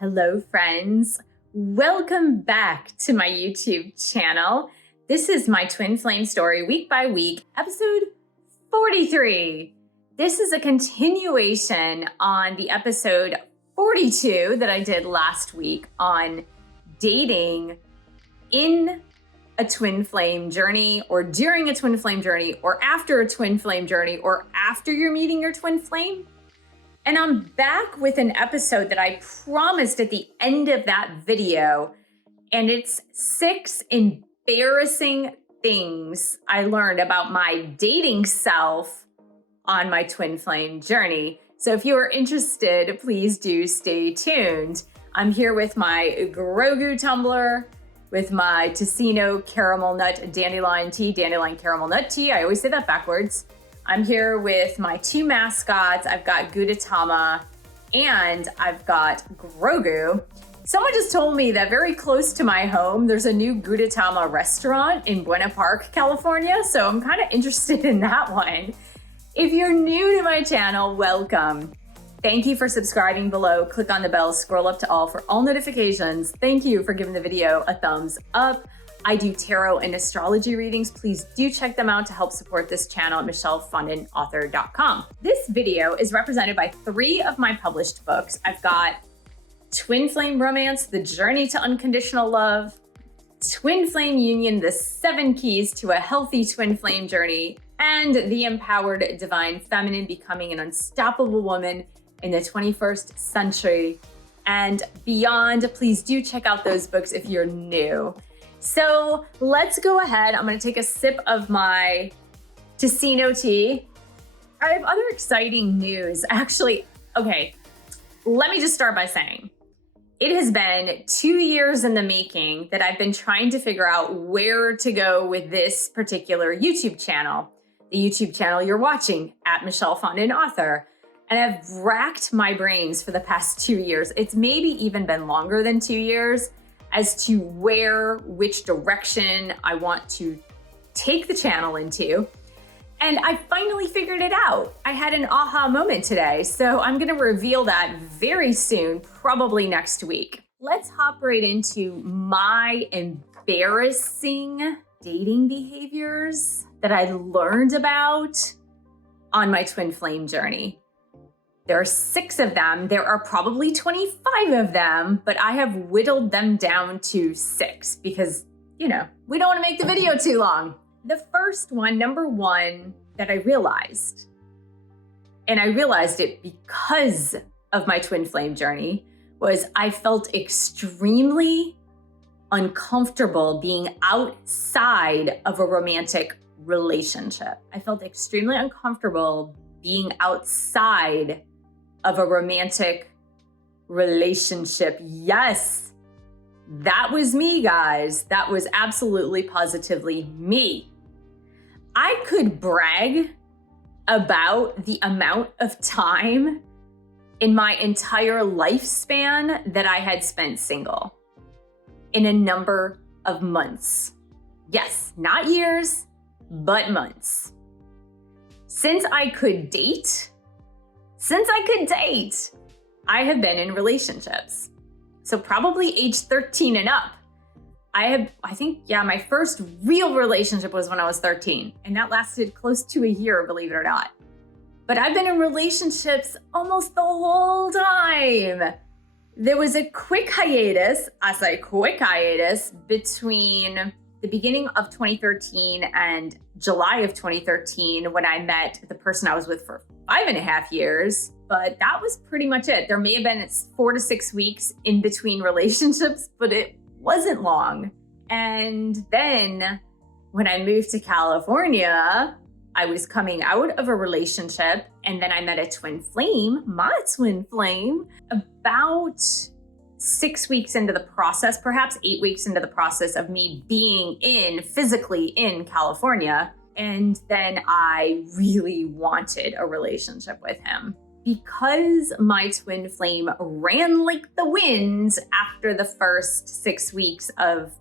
Hello, friends. Welcome back to my YouTube channel. This is my twin flame story week by week, episode 43. This is a continuation on the episode 42 that I did last week on dating in a twin flame journey, or during a twin flame journey, or after a twin flame journey, or after you're meeting your twin flame. And I'm back with an episode that I promised at the end of that video, and it's 6 embarrassing things I learned about my dating self on my twin flame journey. So if you are interested, please do stay tuned. I'm here with my Grogu tumbler, with my Ticino caramel nut dandelion caramel nut tea. I always say that backwards. I'm here with my 2 mascots. I've got Gudetama and I've got Grogu. Someone just told me that very close to my home, there's a new Gudetama restaurant in Buena Park, California. So I'm kind of interested in that one. If you're new to my channel, welcome. Thank you for subscribing below. Click on the bell, scroll up to all for all notifications. Thank you for giving the video a thumbs up. I do tarot and astrology readings. Please do check them out to help support this channel at michellefondinauthor.com. This video is represented by 3 of my published books. I've got Twin Flame Romance, The Journey to Unconditional Love, Twin Flame Union, The 7 Keys to a Healthy Twin Flame Journey, and The Empowered Divine Feminine, Becoming an Unstoppable Woman in the 21st Century and Beyond. Please do check out those books if you're new. So let's go ahead. I'm going to take a sip of my Ticino tea. I have other exciting news. Actually, okay, let me just start by saying it has been 2 years in the making that I've been trying to figure out where to go with this particular YouTube channel, the YouTube channel you're watching at michellefondinauthor. And I've racked my brains for the past 2 years. It's maybe even been longer than 2 years as to which direction I want to take the channel into. And I finally figured it out. I had an aha moment today. So I'm gonna reveal that very soon, probably next week. Let's hop right into my embarrassing dating behaviors that I learned about on my twin flame journey. There are 6 of them. There are probably 25 of them, but I have whittled them down to 6 because, we don't want to make the video too long. The first one, number 1, that I realized, and I realized it because of my twin flame journey, was I felt extremely uncomfortable being outside of a romantic relationship. I felt extremely uncomfortable being outside of a romantic relationship. Yes, that was me, guys. That was absolutely positively me. I could brag about the amount of time in my entire lifespan that I had spent single in a number of months. Yes, not years, but months. Since I could date, I have been in relationships. So probably age 13 and up. I think, my first real relationship was when I was 13, and that lasted close to a year, believe it or not. But I've been in relationships almost the whole time. There was a quick hiatus, between the beginning of 2013 and July of 2013 when I met the person I was with for 5.5 years, but that was pretty much it. There may have been 4 to 6 weeks in between relationships, but it wasn't long. And then when I moved to California, I was coming out of a relationship, and then I met a twin flame, my twin flame, about 6 weeks into the process, perhaps 8 weeks into the process of me being physically in California. And then I really wanted a relationship with him. Because my twin flame ran like the wind after the first 6 weeks of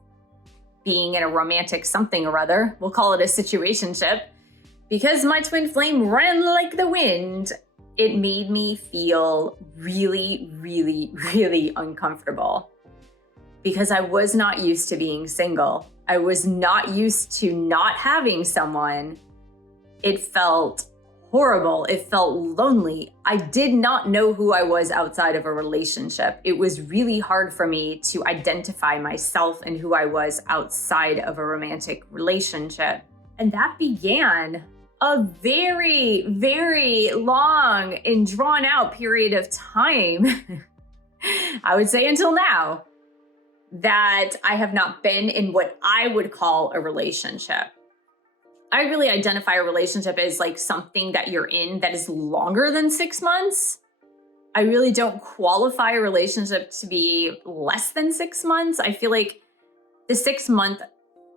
being in a romantic something or other, we'll call it a situationship. Because my twin flame ran like the wind, it made me feel really, really, really uncomfortable because I was not used to being single. I was not used to not having someone. It felt horrible. It felt lonely. I did not know who I was outside of a relationship. It was really hard for me to identify myself and who I was outside of a romantic relationship. And that began a very, very long and drawn out period of time, I would say until now, that I have not been in what I would call a relationship. I really identify a relationship as like something that you're in that is longer than 6 months. I really don't qualify a relationship to be less than 6 months. I feel like the 6-month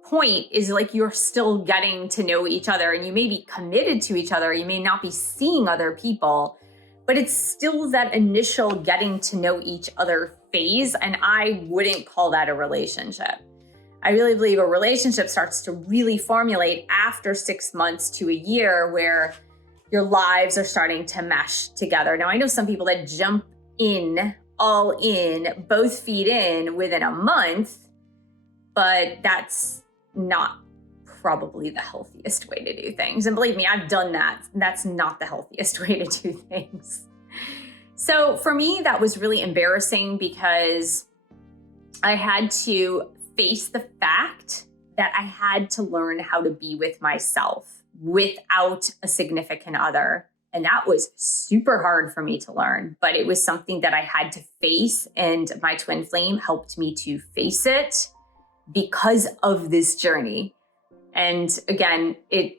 point is like you're still getting to know each other and you may be committed to each other. You may not be seeing other people, but it's still that initial getting to know each other phase. And I wouldn't call that a relationship. I really believe a relationship starts to really formulate after 6 months to a year where your lives are starting to mesh together. Now, I know some people that jump in, all in, both feet in within a month, but that's not probably the healthiest way to do things. And believe me, I've done that. That's not the healthiest way to do things. So for me, that was really embarrassing because I had to face the fact that I had to learn how to be with myself without a significant other. And that was super hard for me to learn, but it was something that I had to face. And my twin flame helped me to face it because of this journey. And again, it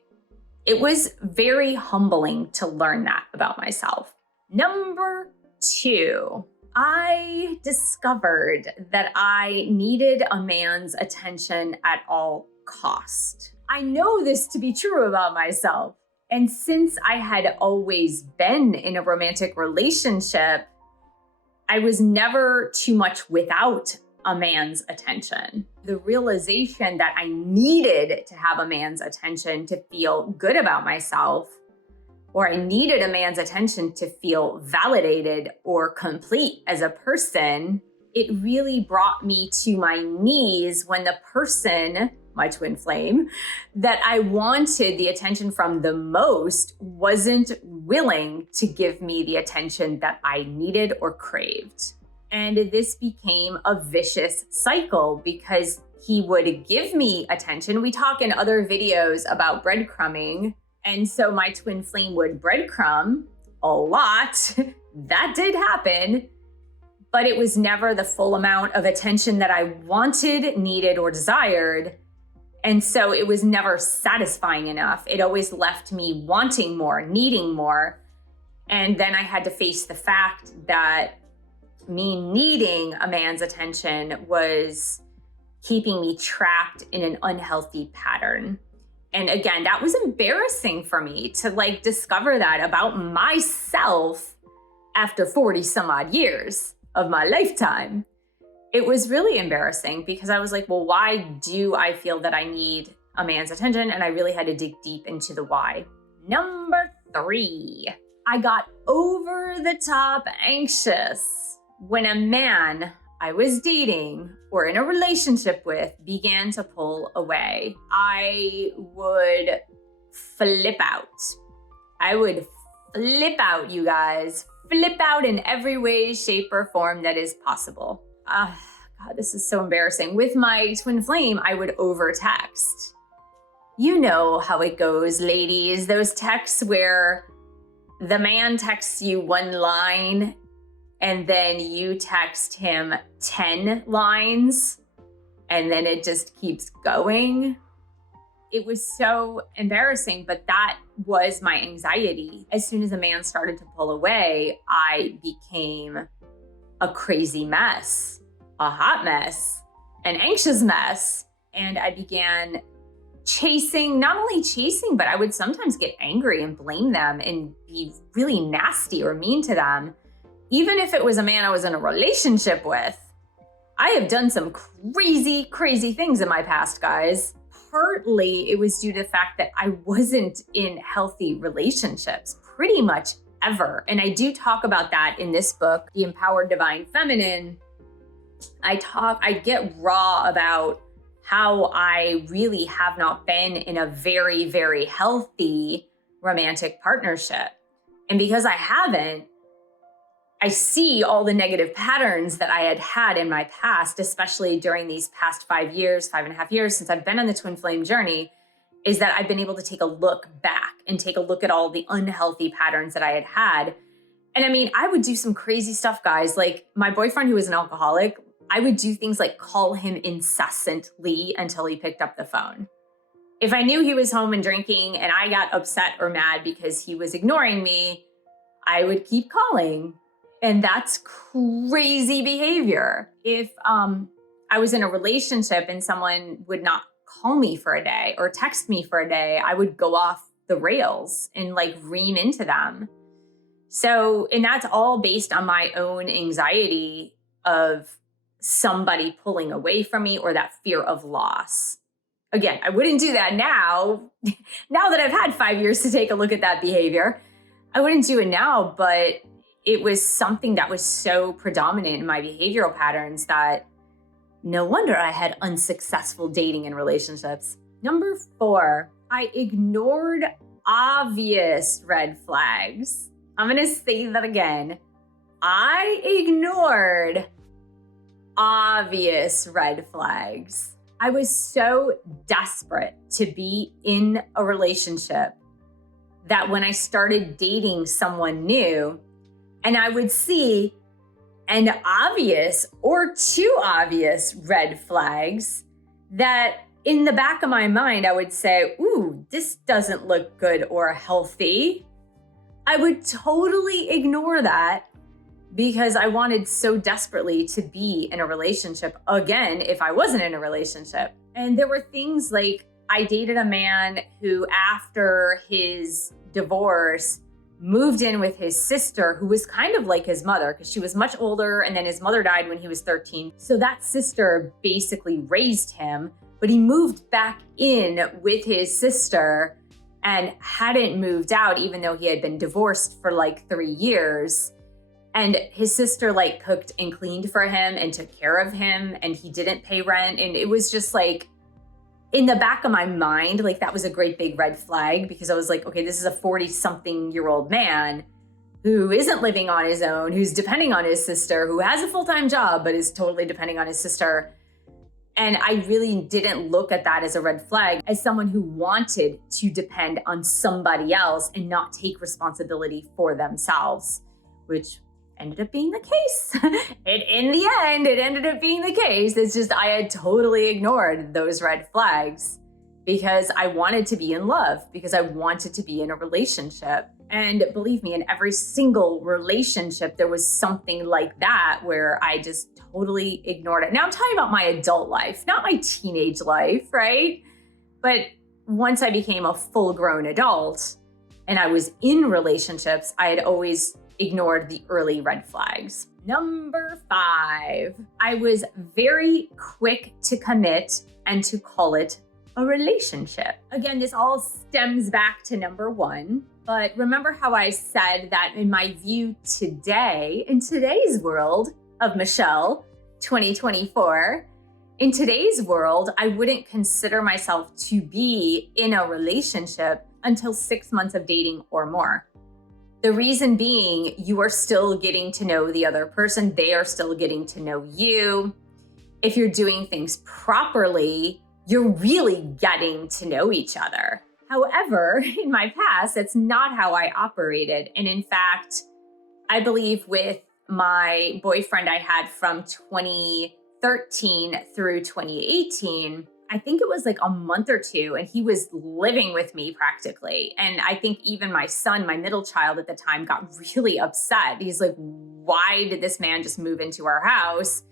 was very humbling to learn that about myself. Number 2. I discovered that I needed a man's attention at all cost. I know this to be true about myself. And since I had always been in a romantic relationship, I was never too much without a man's attention. The realization that I needed to have a man's attention to feel good about myself, or I needed a man's attention to feel validated or complete as a person, it really brought me to my knees when the person, my twin flame, that I wanted the attention from the most wasn't willing to give me the attention that I needed or craved. And this became a vicious cycle because he would give me attention. We talk in other videos about breadcrumbing. And so my twin flame would breadcrumb a lot. That did happen, but it was never the full amount of attention that I wanted, needed, or desired. And so it was never satisfying enough. It always left me wanting more, needing more. And then I had to face the fact that me needing a man's attention was keeping me trapped in an unhealthy pattern. And again, that was embarrassing for me to discover that about myself after 40 some odd years of my lifetime. It was really embarrassing because I was like, well, why do I feel that I need a man's attention? And I really had to dig deep into the why. Number 3, I got over the top anxious when a man I was dating or in a relationship with began to pull away. I would flip out. I would flip out, you guys. Flip out in every way, shape, or form that is possible. God, this is so embarrassing. With my twin flame, I would over-text. You know how it goes, ladies. Those texts where the man texts you one line and then you text him 10 lines, and then it just keeps going. It was so embarrassing, but that was my anxiety. As soon as a man started to pull away, I became a crazy mess, a hot mess, an anxious mess. And I began chasing, not only chasing, but I would sometimes get angry and blame them and be really nasty or mean to them. Even if it was a man I was in a relationship with. I have done some crazy, crazy things in my past, guys. Partly it was due to the fact that I wasn't in healthy relationships pretty much ever. And I do talk about that in this book, The Empowered Divine Feminine. I get raw about how I really have not been in a very, very healthy romantic partnership. And because I haven't, I see all the negative patterns that I had had in my past, especially during these past 5.5 years since I've been on the twin flame journey, is that I've been able to take a look back and take a look at all the unhealthy patterns that I had had. And I mean, I would do some crazy stuff, guys. Like my boyfriend, who was an alcoholic, I would do things like call him incessantly until he picked up the phone. If I knew he was home and drinking and I got upset or mad because he was ignoring me, I would keep calling. And that's crazy behavior. If I was in a relationship and someone would not call me for a day or text me for a day, I would go off the rails and like ream into them. So, and that's all based on my own anxiety of somebody pulling away from me or that fear of loss. Again, I wouldn't do that now. Now that I've had 5 years to take a look at that behavior, I wouldn't do it now, but it was something that was so predominant in my behavioral patterns that no wonder I had unsuccessful dating and relationships. Number 4, I ignored obvious red flags. I'm going to say that again. I ignored obvious red flags. I was so desperate to be in a relationship that when I started dating someone new, and I would see an obvious or two obvious red flags that in the back of my mind, I would say, ooh, this doesn't look good or healthy. I would totally ignore that because I wanted so desperately to be in a relationship again if I wasn't in a relationship. And there were things like I dated a man who, after his divorce, moved in with his sister, who was kind of like his mother because she was much older, and then his mother died when he was 13. So that sister basically raised him, but he moved back in with his sister and hadn't moved out even though he had been divorced for like 3 years. And his sister like cooked and cleaned for him and took care of him, and he didn't pay rent. And it was just like, in the back of my mind, like that was a great big red flag because I was like, okay, this is a 40-something-year-old man who isn't living on his own, who's depending on his sister, who has a full-time job, but is totally depending on his sister. And I really didn't look at that as a red flag, as someone who wanted to depend on somebody else and not take responsibility for themselves, which ended up being the case. And in the end, it ended up being the case. It's just I had totally ignored those red flags because I wanted to be in love, because I wanted to be in a relationship. And believe me, in every single relationship, there was something like that where I just totally ignored it. Now I'm talking about my adult life, not my teenage life, right? But once I became a full-grown adult and I was in relationships, I had always ignored the early red flags. Number 5, I was very quick to commit and to call it a relationship. Again, this all stems back to number 1, but remember how I said that in my view today, in today's world of Michelle 2024, in today's world, I wouldn't consider myself to be in a relationship until 6 months of dating or more. The reason being, you are still getting to know the other person. They are still getting to know you. If you're doing things properly, you're really getting to know each other. However, in my past, that's not how I operated. And in fact, I believe with my boyfriend I had from 2013 through 2018, I think it was like a month or two, and he was living with me practically. And I think even my son, my middle child at the time, got really upset. He's like, why did this man just move into our house?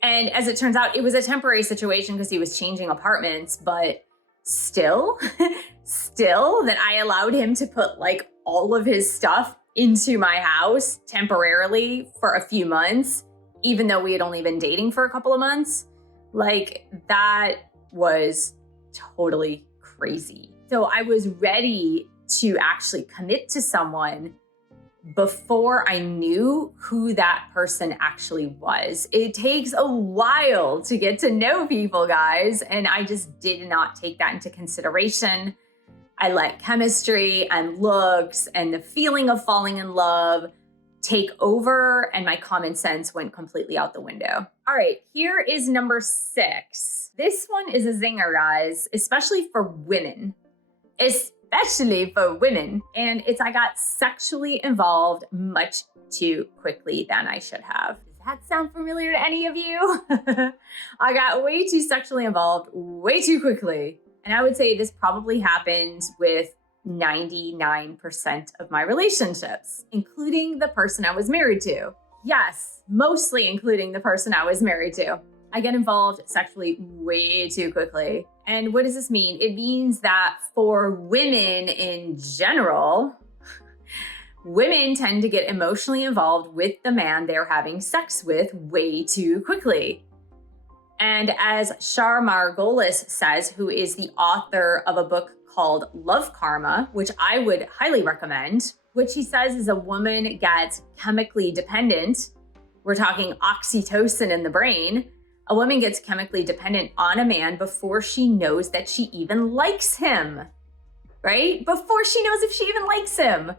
And as it turns out, it was a temporary situation because he was changing apartments, but still that I allowed him to put like all of his stuff into my house temporarily for a few months, even though we had only been dating for a couple of months. Like that was totally crazy. So I was ready to actually commit to someone before I knew who that person actually was. It takes a while to get to know people, guys, and I just did not take that into consideration. I let chemistry and looks and the feeling of falling in love take over, and my common sense went completely out the window. All right, here is number 6. This one is a zinger, guys, especially for women. Especially for women. And it's I got sexually involved much too quickly than I should have. Does that sound familiar to any of you? I got way too sexually involved way too quickly. And I would say this probably happened with 99% of my relationships, including the person I was married to. Yes, mostly including the person I was married to. I get involved sexually way too quickly. And what does this mean? It means that for women in general, women tend to get emotionally involved with the man they're having sex with way too quickly. And as Shar Margolis says, who is the author of a book called Love Karma, which I would highly recommend, what she says is a woman gets chemically dependent. We're talking oxytocin in the brain. A woman gets chemically dependent on a man before she knows that she even likes him, right? Before she knows if she even likes him.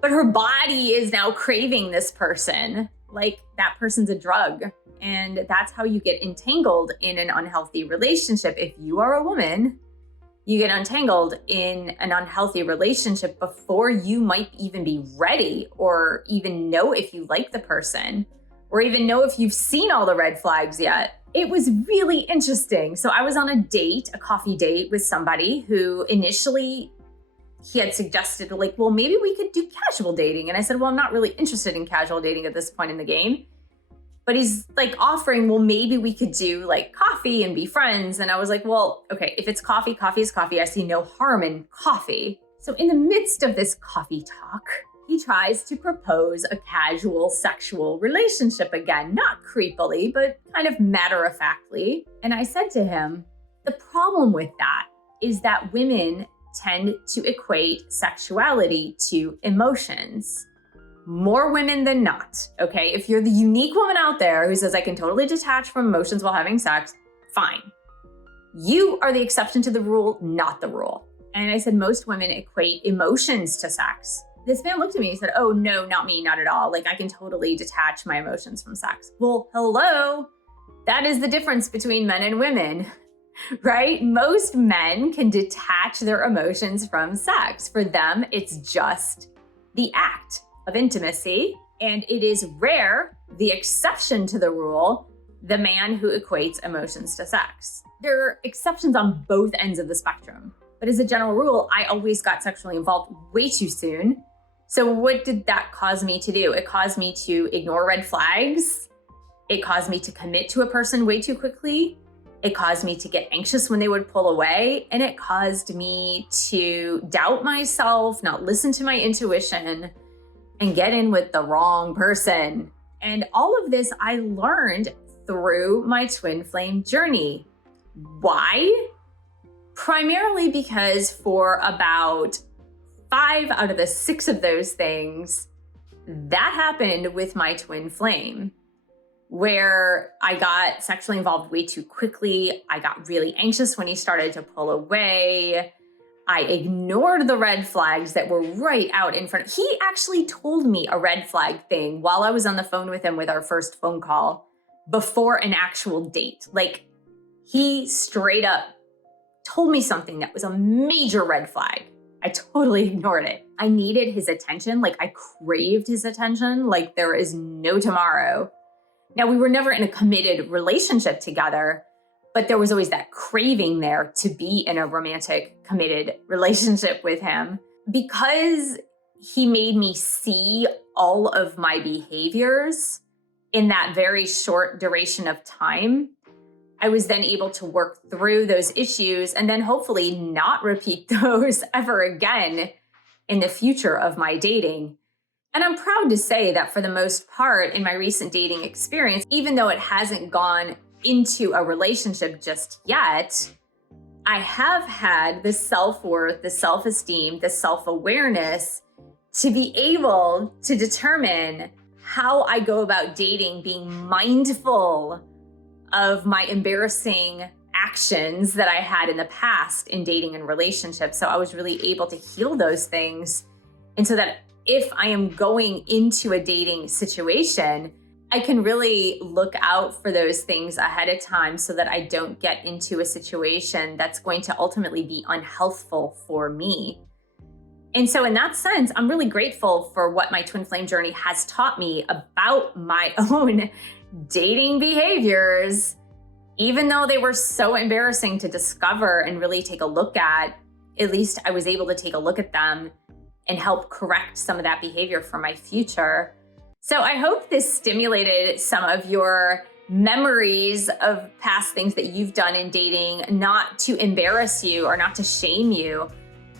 But her body is now craving this person, like that person's a drug. And that's how you get entangled in an unhealthy relationship. If you are a woman, you get entangled in an unhealthy relationship before you might even be ready or even know if you like the person or even know if you've seen all the red flags yet. It was really interesting. So I was on a date, a coffee date with somebody who initially he had suggested like, well, maybe we could do casual dating. And I said, well, I'm not really interested in casual dating at this point in the game. But he's like offering, well, maybe we could do like coffee and be friends. And I was like, well, okay, if it's coffee, coffee is coffee. I see no harm in coffee. So in the midst of this coffee talk, he tries to propose a casual sexual relationship again, not creepily, but kind of matter-of-factly. And I said to him, the problem with that is that women tend to equate sexuality to emotions. More women than not, okay? If you're the unique woman out there who says, I can totally detach from emotions while having sex, fine. You are the exception to the rule, not the rule. And I said, most women equate emotions to sex. This man looked at me and said, oh, no, not me, not at all. Like, I can totally detach my emotions from sex. Well, hello? That is the difference between men and women, right? Most men can detach their emotions from sex. For them, it's just the act of intimacy. And it is rare, the exception to the rule, the man who equates emotions to sex. There are exceptions on both ends of the spectrum. But as a general rule, I always got sexually involved way too soon. So what did that cause me to do? It caused me to ignore red flags. It caused me to commit to a person way too quickly. It caused me to get anxious when they would pull away. And it caused me to doubt myself, not listen to my intuition, and get in with the wrong person. And all of this I learned through my twin flame journey. Why? Primarily because for about 5 out of the 6 of those things, that happened with my twin flame, where I got sexually involved way too quickly. I got really anxious when he started to pull away. I ignored the red flags that were right out in front. He actually told me a red flag thing while I was on the phone with him with our first phone call before an actual date. Like, he straight up told me something that was a major red flag. I totally ignored it. I needed his attention. Like, I craved his attention like there is no tomorrow. Now, we were never in a committed relationship together, but there was always that craving there to be in a romantic, committed relationship with him. Because he made me see all of my behaviors in that very short duration of time, I was then able to work through those issues and then hopefully not repeat those ever again in the future of my dating. And I'm proud to say that for the most part in my recent dating experience, even though it hasn't gone into a relationship just yet, I have had the self-worth, the self-esteem, the self-awareness to be able to determine how I go about dating, being mindful of my embarrassing actions that I had in the past in dating and relationships. So I was really able to heal those things. And so that if I am going into a dating situation, I can really look out for those things ahead of time so that I don't get into a situation that's going to ultimately be unhealthful for me. And so in that sense, I'm really grateful for what my twin flame journey has taught me about my own dating behaviors. Even though they were so embarrassing to discover and really take a look at least I was able to take a look at them and help correct some of that behavior for my future. So I hope this stimulated some of your memories of past things that you've done in dating, not to embarrass you or not to shame you,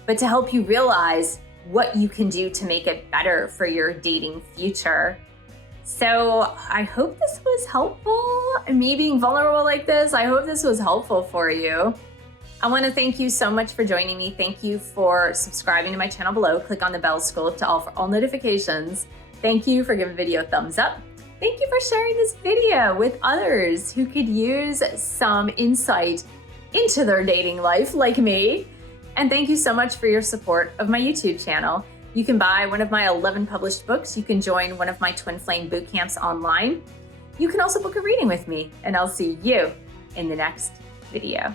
but to help you realize what you can do to make it better for your dating future. So I hope this was helpful. Me being vulnerable like this, I hope this was helpful for you. I want to thank you so much for joining me. Thank you for subscribing to my channel below. Click on the bell scroll to all for all notifications. Thank you for giving the video a thumbs up. Thank you for sharing this video with others who could use some insight into their dating life like me. And thank you so much for your support of my YouTube channel. You can buy one of my 11 published books. You can join one of my Twin Flame boot camps online. You can also book a reading with me, and I'll see you in the next video.